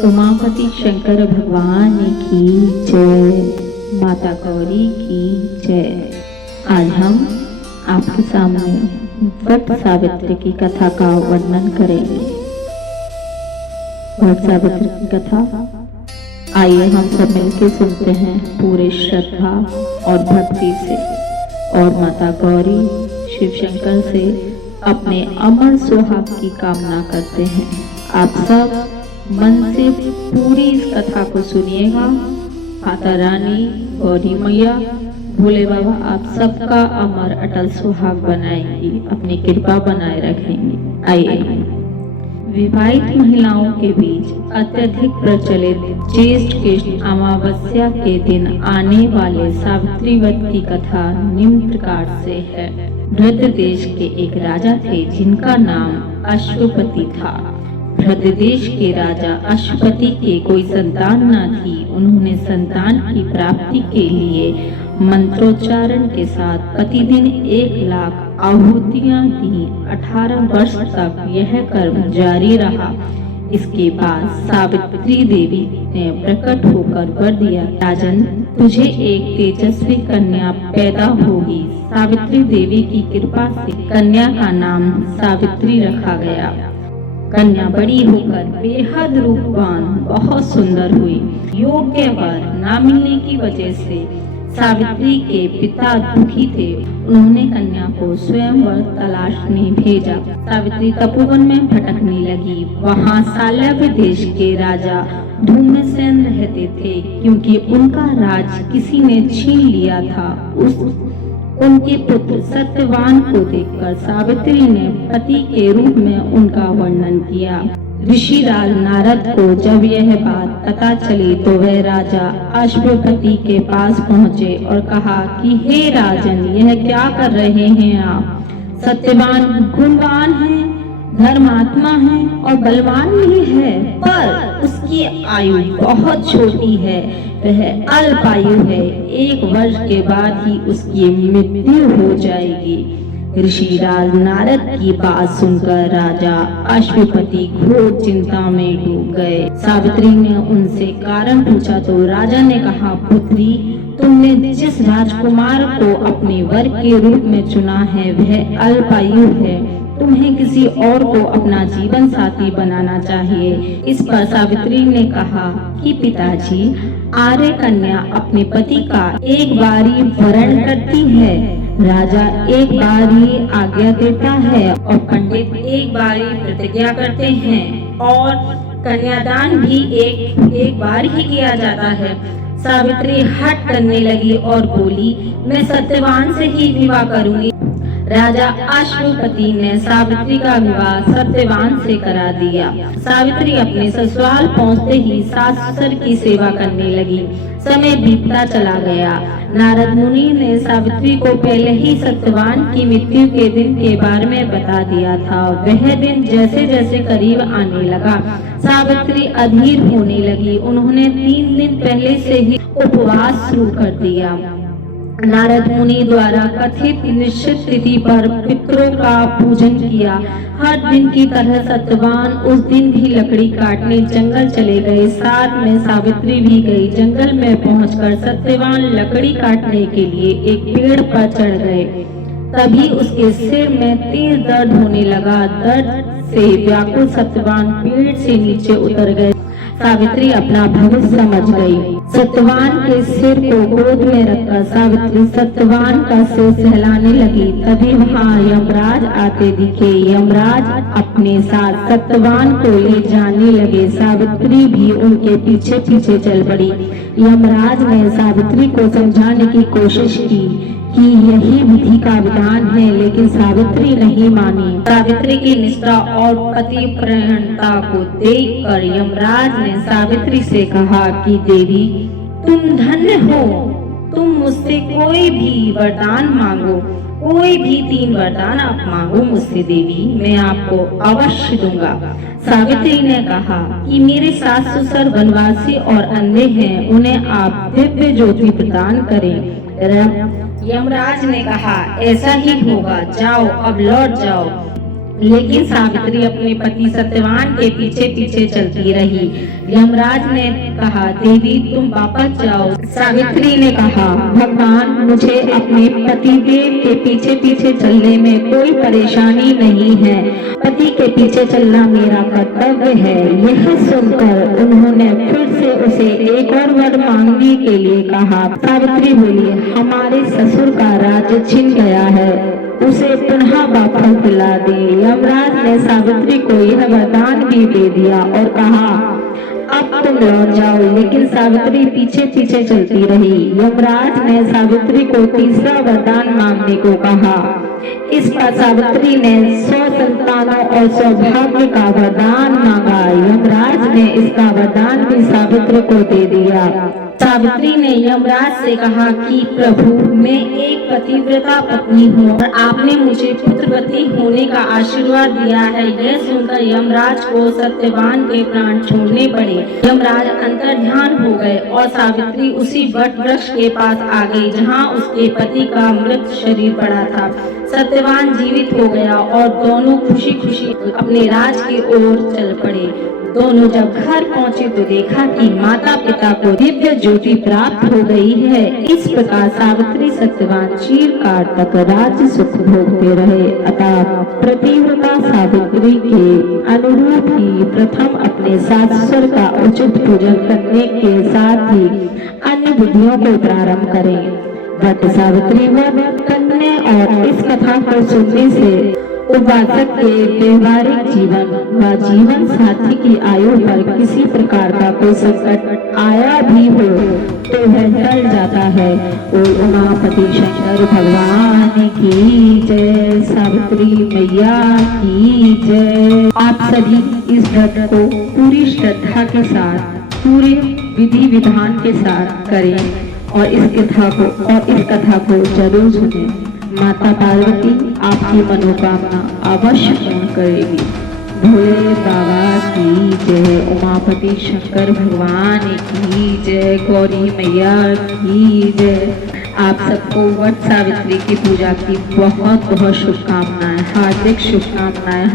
उमापति शंकर भगवान की जय, माता गौरी की जय। आज हम आपके सामने वट सावित्री की कथा का वर्णन करेंगे। वट सावित्री की कथा आइए हम सब मिलकर सुनते हैं पूरे श्रद्धा और भक्ति से, और माता गौरी शिव शंकर से अपने अमर सुहाग की कामना करते हैं। आप सब मन से पूरी इस कथा को सुनिएगा। माता रानी, गौरी मैया, भोले बाबा आप सबका अमर अटल सुहाग बनाएंगी, अपनी कृपा बनाए रखेंगी। आइए, विवाहित महिलाओं के बीच अत्यधिक प्रचलित ज्येष्ठ कृष्ण अमावस्या के दिन आने वाले सावित्री व्रत की कथा निम्न प्रकार से है। भृत्य देश के एक राजा थे जिनका नाम अश्वपति था। भृत्य देश के राजा अश्वपति के कोई संतान न थी। उन्होंने संतान की प्राप्ति के लिए मंत्रोच्चारण के साथ प्रतिदिन 1,00,000 आहुतियां दी। 18 वर्ष तक यह कर्म जारी रहा। इसके बाद सावित्री देवी ने प्रकट होकर वर दिया, राजन तुझे एक तेजस्वी कन्या पैदा होगी। सावित्री देवी की कृपा से कन्या का नाम सावित्री रखा गया। कन्या बड़ी होकर बेहद रूपवान, बहुत सुंदर हुई। योग्य वर न मिलने की वजह से सावित्री के पिता दुखी थे। उन्होंने कन्या को स्वयंवर तलाशने भेजा। सावित्री तपोवन में भटकने लगी। वहां साल्यव देश के राजा धूम्रसेन रहते थे। क्योंकि उनका राज किसी ने छीन लिया था, उनके पुत्र सत्यवान को देखकर सावित्री ने पति के रूप में उनका वर्णन किया। ऋषिराज नारद को जब यह बात पता चली तो वह राजा अश्वपति के पास पहुँचे और कहा कि हे राजन, यह क्या कर रहे हैं आप? सत्यवान गुणवान है, धर्मात्मा है और बलवान भी है, पर उसकी आयु बहुत छोटी है। वह अल्पायु है। 1 वर्ष के बाद ही उसकी मृत्यु हो जाएगी। ऋषिराज नारद की बात सुनकर राजा अश्वपति घोर चिंता में डूब गए। सावित्री ने उनसे कारण पूछा तो राजा ने कहा, पुत्री तुमने जिस राजकुमार को अपने वर के रूप में चुना है वह अल्पायु है। तुम्हें किसी और को अपना जीवन साथी बनाना चाहिए। इस पर सावित्री ने कहा कि पिताजी, आर्य कन्या अपने पति का एक बारी वरण करती है, राजा एक बारी आज्ञा देता है और पंडित एक बारी प्रतिज्ञा करते हैं और कन्यादान भी एक बार ही किया जाता है। सावित्री हट करने लगी और बोली, मैं सत्यवान से ही विवाह करूंगी। राजा अश्वपति ने सावित्री का विवाह सत्यवान से करा दिया। सावित्री अपने ससुराल पहुंचते ही सास ससुर की सेवा करने लगी। समय बीतता चला गया। नारद मुनि ने सावित्री को पहले ही सत्यवान की मृत्यु के दिन के बारे में बता दिया था। वह दिन जैसे जैसे करीब आने लगा, सावित्री अधीर होने लगी। उन्होंने 3 दिन पहले से ही उपवास शुरू कर दिया। नारद मुनि द्वारा कथित निश्चित तिथि पर पितरों का पूजन किया। हर दिन की तरह सत्यवान उस दिन भी लकड़ी काटने जंगल चले गए। साथ में सावित्री भी गई। जंगल में पहुंचकर सत्यवान लकड़ी काटने के लिए एक पेड़ पर चढ़ गए। तभी उसके सिर में तेज दर्द होने लगा। दर्द से व्याकुल सत्यवान पेड़ से नीचे उतर गए। सावित्री अपना भविष्य समझ गई। सत्यवान के सिर को गोद में रखकर सावित्री सत्यवान का सिर सहलाने लगी। तभी वहाँ यमराज आते दिखे। यमराज अपने साथ सत्यवान को ले जाने लगे। सावित्री भी उनके पीछे पीछे चल पड़ी। यमराज ने सावित्री को समझाने की कोशिश की कि यही विधि का विधान है, लेकिन सावित्री नहीं मानी। सावित्री की निष्ठा और पतिव्रता को देखकर यमराज ने सावित्री से कहा कि देवी तुम धन्य हो, तुम मुझसे कोई भी वरदान मांगो, कोई भी 3 वरदान आप मांगो मुझसे देवी, मैं आपको अवश्य दूंगा। सावित्री ने कहा कि मेरे सास ससुर वनवासी और अंधे हैं, उन्हें आप दिव्य ज्योति प्रदान करें। यमराज ने कहा ऐसा ही होगा, जाओ अब लौट जाओ। लेकिन सावित्री अपने पति सत्यवान के पीछे पीछे चलती रही। यमराज ने कहा, देवी तुम वापस जाओ। सावित्री ने कहा, भगवान मुझे अपने पतिदेव के पीछे पीछे चलने में कोई परेशानी नहीं है। पति के पीछे चलना मेरा कर्तव्य है। यह सुनकर उन्होंने फिर से उसे एक और वर मांगने के लिए कहा। सावित्री बोली, हमारे ससुर का राज्य छिन गया है, उसे पुनः वापस दिला दे। यमराज ने सावित्री को यह वरदान भी दे दिया और कहा, अब तुम लौट जाओ। लेकिन सावित्री पीछे पीछे चलती रही। यमराज ने सावित्री को तीसरा वरदान मांगने को कहा। इस पर सावित्री ने 100 संतानों और सौभाग्य का वरदान मांगा। यमराज ने इसका वरदान भी सावित्री को दे दिया। सावित्री ने यमराज से कहा कि प्रभु, मैं एक पतिव्रता पत्नी हूँ और आपने मुझे पुत्रवती होने का आशीर्वाद दिया है। यह सुनकर यमराज को सत्यवान के प्राण छोड़ने पड़े। यमराज अंतर्ध्यान हो गए और सावित्री उसी वट वृक्ष के पास आ गई जहाँ उसके पति का मृत शरीर पड़ा था। सत्यवान जीवित हो गया और दोनों खुशी खुशी अपने राज की ओर चल पड़े। दोनों जब घर पहुँचे तो देखा कि माता पिता को दिव्य ज्योति प्राप्त हो गई है। इस प्रकार सावित्री सत्यवान चिरकाल तक राज्य सुख भोगते रहे। अतः पतिव्रता सावित्री के अनुरूप ही प्रथम अपने सासुर का उचित पूजन करने के साथ ही अन्य विधियों को प्रारंभ करें। व्रत सावित्री व्रत करने और इस कथा को सुनने से उपासक के व्यवहारिक जीवन व जीवन साथी की आयु पर किसी प्रकार का कोई संकट आया भी हो तो वह टल जाता है। और उमापति शंकर भगवान की जय, सावित्री मैया की जय। आप सभी इस व्रत को पूरी श्रद्धा के साथ, पूरे विधि विधान के साथ करें और इस कथा को जरूर सुनें। माता पार्वती आपकी मनोकामना अवश्य पूर्ण करेगी। भोले बाबा की जय, उमापति शंकर भगवान की जय, गौरी मैया की जय। आप सबको वट सावित्री की पूजा की बहुत बहुत शुभकामनाएं, हार्दिक शुभकामनाएं।